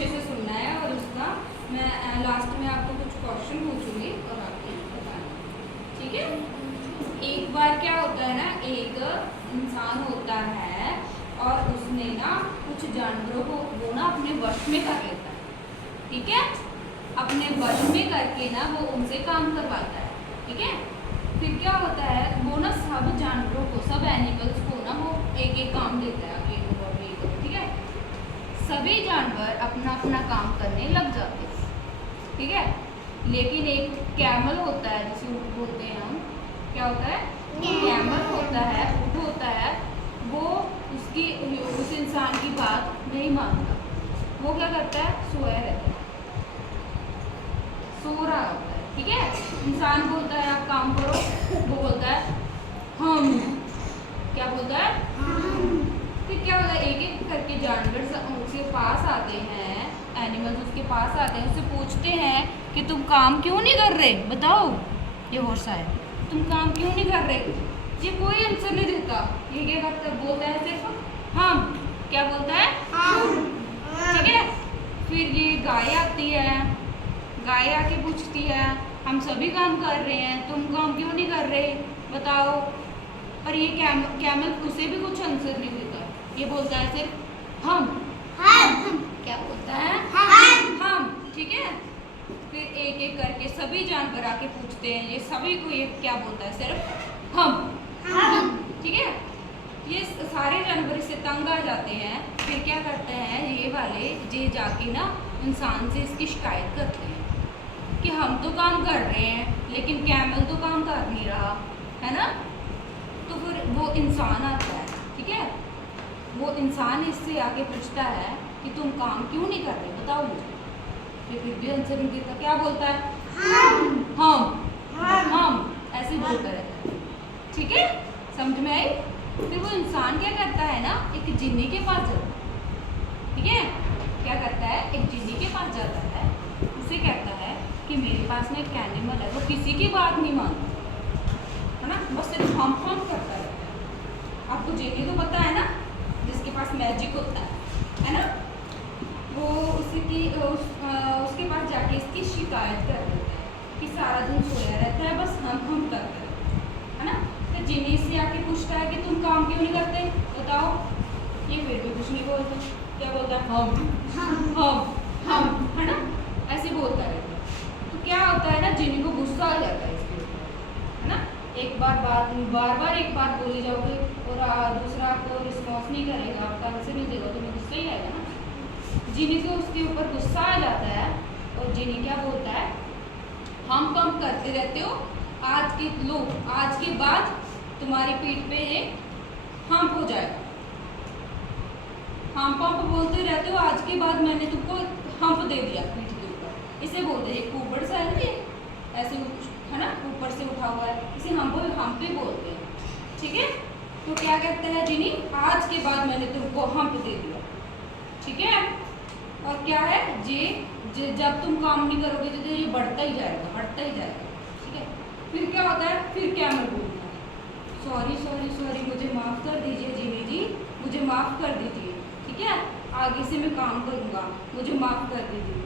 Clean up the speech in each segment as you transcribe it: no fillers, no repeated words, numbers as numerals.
अच्छे से सुनना है और उसका मैं लास्ट में आपको कुछ क्वेश्चन पूछूंगी और आपको बताना, ठीक है। एक बार क्या होता है ना, एक इंसान होता है और उसने ना कुछ जानवरों को वो ना अपने वश में कर लेता है, ठीक है। अपने वश में करके ना वो उनसे काम करवाता है, ठीक है। फिर क्या होता है, वो ना सब जानवरों को, सब एनिमल्स को ना वो एक एक काम देता है, आप ये करो ये करो, ठीक है। सभी जानवर अपना अपना काम करने लग जाते हैं, ठीक है। लेकिन एक कैमल होता है, जिसे ऊँट बोलते हैं हम, क्या होता है, कैमल होता है, ऊँट होता है, वो उसकी उस इंसान की बात नहीं मानता। वो क्या करता है, सोया रहता है, सो रहा होता है, ठीक है। इंसान बोलता है आप काम करो, वो बोलता है हम, क्या बोलता है, फिर क्या होता है, एक एक करके जानवर उसके पास आते हैं, एनिमल्स उसके पास आते हैं, उससे पूछते हैं कि तुम काम क्यों नहीं कर रहे, बताओ, ये हॉर्स है, तुम काम क्यों नहीं कर रहे। ये कोई आंसर नहीं देता, ये क्या करता, बोलता है सिर्फ हम, क्या बोलता है, ठीक है। फिर ये गाय आती है, गाय आके पूछती है हम सभी काम कर रहे हैं, तुम काम क्यों नहीं कर रहे, बताओ। पर ये कैमल उसे भी कुछ आंसर नहीं देता, ये बोलता है सिर्फ हम, क्या बोलता है, हम, ठीक है। फिर एक एक करके सभी जानवर आके पूछते हैं, ये सभी को ये क्या बोलता है, सिर्फ हम, ठीक है। ये सारे जानवर इससे तंग आ जाते हैं। फिर क्या करते हैं ये वाले, ये जाके ना इंसान से इसकी शिकायत करते हैं कि हम तो काम कर रहे हैं लेकिन कैमल तो काम कर नहीं रहा है ना। तो फिर वो इंसान आता है, ठीक है, वो इंसान इससे आके पूछता है कि तुम काम क्यों नहीं कर रहे, बताओ मुझे। फिर भी आंसर नहीं देता, क्या बोलता है, हम, ऐसे बोलता रहता है, ठीक है, समझ में आई। फिर वो इंसान क्या करता है ना, एक जिन्नी के पास जाता है, ठीक है, क्या करता है, एक जिन्नी के पास जाता है, उसे कहता है कि मेरे पास में एक एनिमल है, वो किसी की बात नहीं मानता है ना, बस सिर्फ हम करता है। आपको जिन्नी तो पता है ना, जिसके पास मैजिक होता है ना, वो उसके पास जाके इसकी शिकायत कर देता है कि सारा दिन सोया रहता है, बस हम करते हैं, है ना। तो जिन्नी से आके पूछता है कि तुम काम क्यों नहीं करते, बताओ। ये फिर भी कुछ नहीं बोलता, क्या बोलता है, हम, है ना, ऐसे बोलता रहता है। तो क्या होता है ना, जिन्नी को गुस्सा आ जाता है इसके ऊपर, है ना। एक बार एक बात बोली जाओगे और दूसरा आपको रिस्पॉन्स नहीं करेगा, आपका आंसर नहीं देगा, तो गुस्सा ही आएगा ना। जिन्नी को उसके ऊपर गुस्सा आ जाता है और जिन्नी क्या बोलता है, हम कम करते रहते हो, आज के बाद तुम्हारी पीठ पे एक हम्प हो जाएगा, हम पंप बोलते रहते हो, आज के बाद मैंने तुमको हम्प दे दिया पीठ के ऊपर। इसे बोलते हैं, ऊपर सा है ना, ये ऐसे है ना, ऊपर से उठा हुआ है, इसे हम पे बोलते हैं, ठीक है। तो क्या कहता है जिन्नी, आज के बाद मैंने तुमको हम्प दे दिया, ठीक है। और क्या है, जब तुम काम नहीं करोगे तो ये बढ़ता ही जाएगा, ठीक है। फिर क्या होता है, फिर कैमल बोलता है, सॉरी मुझे माफ़ कर दीजिए जिन्नी जी, मुझे माफ़ कर दीजिए, ठीक है, आगे से मैं काम करूँगा, मुझे माफ़ कर दीजिए।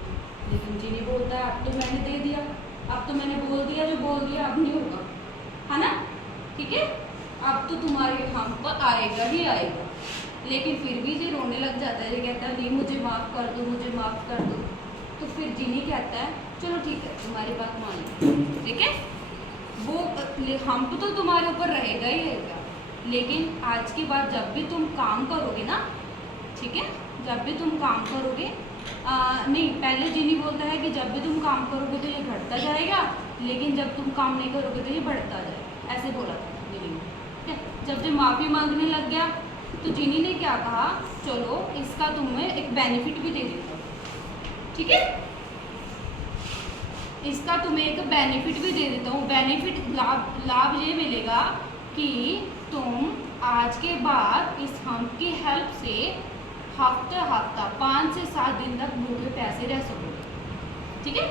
लेकिन जिन्नी बोलता है अब तो मैंने दे दिया, अब तो मैंने बोल दिया, जो बोल दिया अब नहीं होगा, है ना, ठीक है। अब तो तुम्हारे हम पर आएगा ही आएगा। लेकिन फिर भी ये रोने लग जाता है, ये कहता है नहीं मुझे माफ़ कर दो, मुझे माफ़ कर दो। तो फिर जिन्नी कहता है चलो ठीक है, तुम्हारी बात मान लो, ठीक है। वो हम तो तुम्हारे ऊपर रहेगा ही रहेगा, लेकिन आज के बाद जब भी तुम काम करोगे ना, ठीक है, जब भी तुम काम करोगे, नहीं, पहले जिन्नी बोलता है कि जब भी तुम काम करोगे तो ये घटता जाएगा, लेकिन जब तुम काम नहीं करोगे तो ये बढ़ता जाएगा, ऐसे बोला था जिन्नी ने, ठीक है। जब ये माफ़ी मांगने लग गया तो जिन्नी ने क्या कहा, चलो इसका तुम्हें एक बेनिफिट भी दे देता हूँ, ठीक है, इसका तुम्हें एक बेनिफिट भी दे देता हूँ। बेनिफिट लाभ ये मिलेगा कि तुम आज के बाद इस हम्प की हेल्प से हफ्ता 5 से 7 दिन तक भूखे प्यासे रह सकोगे, ठीक है।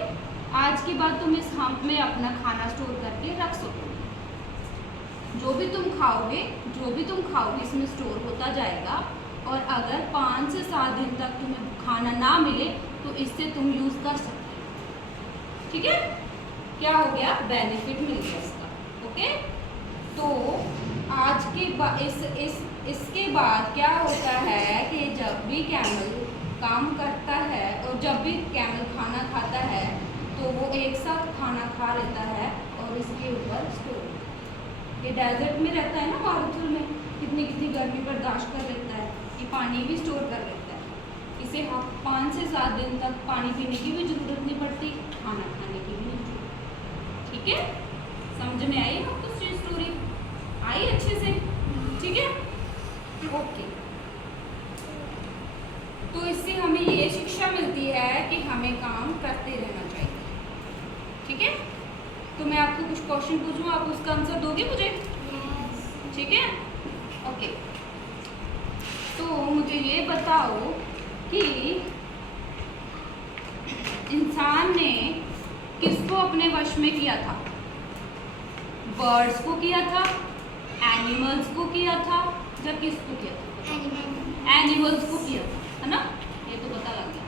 आज के बाद तुम इस हम्प में अपना खाना स्टोर करके रख सकोगे, जो भी तुम खाओगे इसमें स्टोर होता जाएगा। और अगर 5 से 7 दिन तक तुम्हें खाना ना मिले तो इससे तुम यूज़ कर सकते हो। ठीक है, क्या हो गया, बेनिफिट मिल गया इसका। ओके, तो आज के बाद इसके बाद क्या होता है कि जब भी कैमल काम करता है और जब भी कैमल खाना खाता है तो वो एक साथ खाना खा लेता है और इसके ऊपर स्टोर, ये डेजर्ट में रहता है ना, मारुथल में कितनी कितनी गर्मी बर्दाश्त कर लेता है, ये पानी भी स्टोर कर लेता है। इसे 5 से 7 दिन तक पानी पीने की भी ज़रूरत नहीं पड़ती, खाना खाने की भी नहीं ज़रूरत। ठीक है, समझ में आई आपको स्टोरी? आई अच्छे से? ठीक है, ओके। तो इससे हमें ये शिक्षा मिलती है कि हमें काम करते रहना चाहिए। ठीक है, तो मैं आपको कुछ क्वेश्चन पूछूं, आप उसका आंसर दोगे मुझे? ठीक है, ओके। तो मुझे ये बताओ कि इंसान ने किसको अपने वश में किया था? बर्ड्स को किया था, एनिमल्स को किया था, या किसको किया था? एनिमल्स को किया था, है ना, ये तो पता लग गया।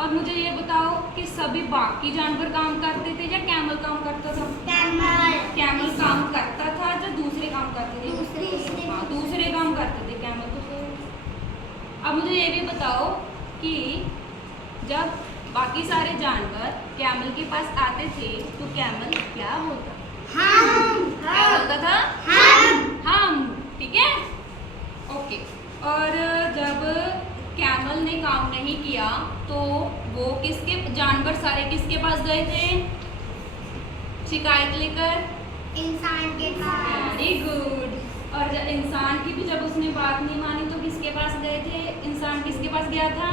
और मुझे ये बताओ कि सभी बाकी जानवर काम करते थे या कैमल काम करता था? कैमल काम करता था या दूसरे काम करते थे? दूसरे काम करते थे, कैमल तो। अब मुझे ये भी बताओ कि जब बाकी सारे जानवर कैमल के पास आते थे तो कैमल क्या बोलता? क्या बोलता था? हम। ठीक है, ओके। और जब कैमल ने काम नहीं किया तो वो किसके, जानवर सारे किसके पास गए थे शिकायत लेकर? इंसान के पास। Very good. और जब इंसान की भी जब उसने बात नहीं मानी तो किसके पास गए थे? इंसान किसके पास गया था?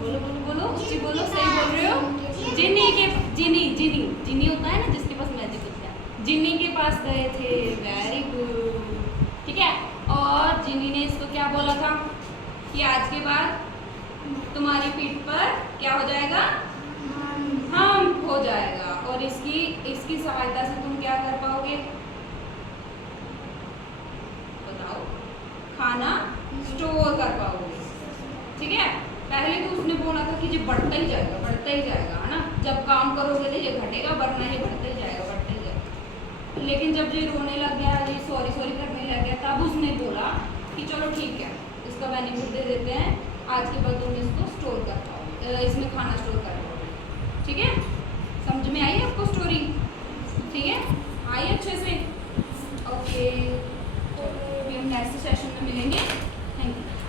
बोलो बोलो बोलो, जी बोलो, सही बोल रहे हो। जिनी होता है ना जिसके पास मैजिक होता है, जिनी के पास गए थे। वेरी गुड, ठीक है। और जिनी ने इसको क्या बोला था कि आज के बाद तुम्हारी पीठ पर क्या हो जाएगा? हम हो जाएगा। और इसकी सहायता से तुम क्या कर पाओगे बताओ? खाना स्टोर कर पाओगे। ठीक है, पहले तो उसने बोला था कि ये बढ़ता ही जाएगा, है ना, जब काम करोगे तो ये घटेगा, वरना ये बढ़ता ही जाएगा। लेकिन जब ये रोने लग गया, ये सॉरी करने लग गया, तब उसने बोला कि चलो ठीक है, इसका बेनिफिट दे देते हैं, आज के बाद तुम इसको स्टोर कर पाओगे, इसमें खाना स्टोर कर पाओगे। ठीक है, समझ में आई आपको स्टोरी? ठीक है, आई अच्छे से? ओके, फिर नेक्स्ट सेशन में मिलेंगे। Thank you.